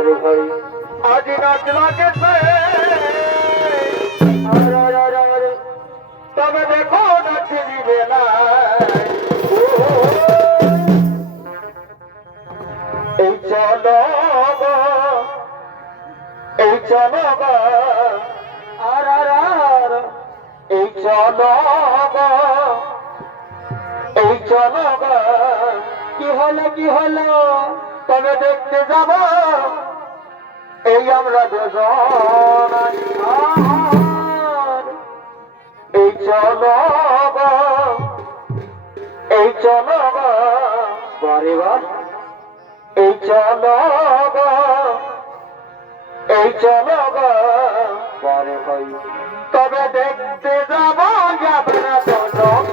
আরে ভাই আজ নাচ লাগেছে তবে দেখো নাচ দিবে না এই চলো এই চলো আর এই চলো এই চলো কি হলো তবে দেখতে যাব এই আমরা দুজন এই চলো এই চলো বারে বার এই চলো এই চলো বারে ভাই তবে দেখতে যাব আমরা দুজন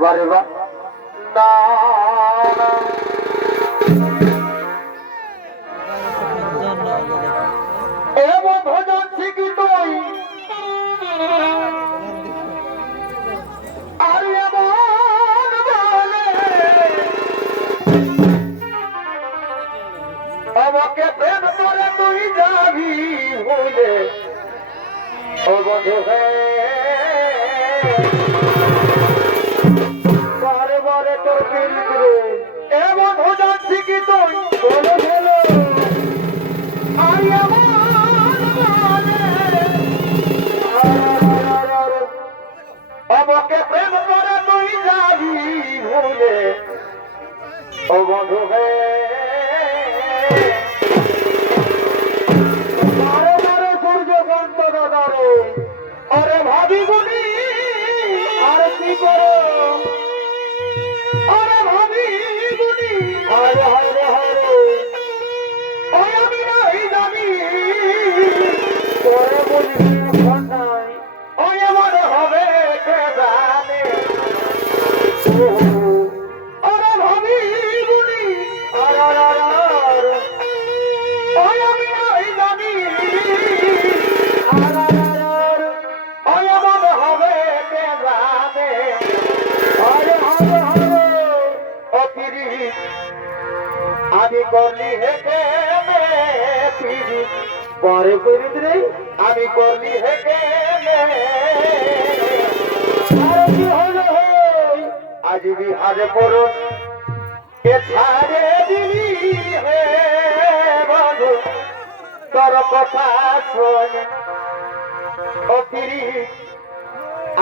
বারে বা না এমন ভজন শিখি তুই আর এমন বলে আমাকে প্রেম করে তুই যাবি বলে ও বন্ধু বারে বারে তোর পিরিতরে এমন ভজন শিখি তুই বলে গেল আর এমন আমাকে প্রেম করে তুই যাবি ভুলে ও বন্ধু হে বারে বারে সূর্য কান্ত দাদারে আরে ভাবি গুনি আর কি করো আরে ভাবি গুনি হায় হায় রে হায় রে ওই আমি নাই জানি তোরে বুঝি নাই ওই এমন হবে কে জানে আরে ভাবি গুনি ওই আমি নাই জানি ওই এমন হবে কে জানে হরে হরে হরে ও পিরি আমি করলি হেকে পিরি পরে করিত রে আমি করলি হেকে আজ বিহারে পড়ো কে ছাড়ে দিলি হে বন্ধু তোর কথা শোনে ও পিরি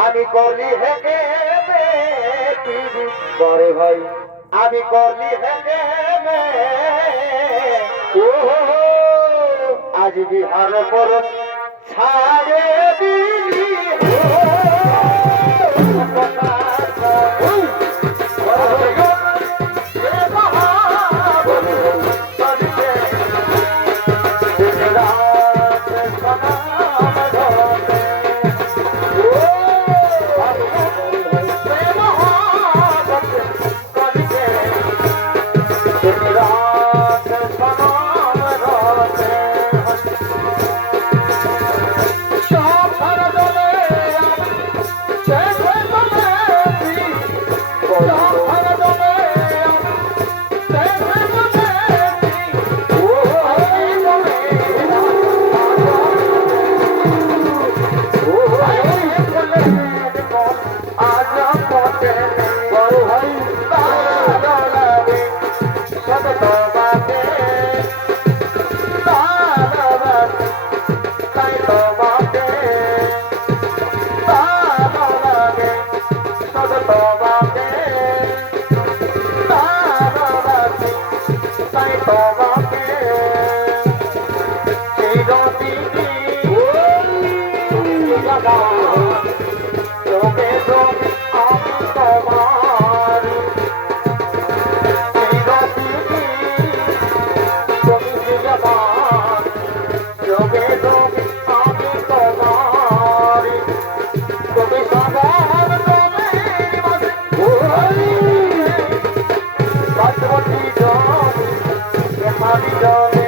আমি করলি হেকে পিরি পরে ভাই আমি করলি হেকে ও আজ বিহার পর ছাড়ে দিলি সব তোমাকে চিরদিনই যোগে যোগে আমি তোমার চিরদিনই তুমি আমার যোগে যোগে আমি তোমার তুমি সবার তুমি বাসবতী জলে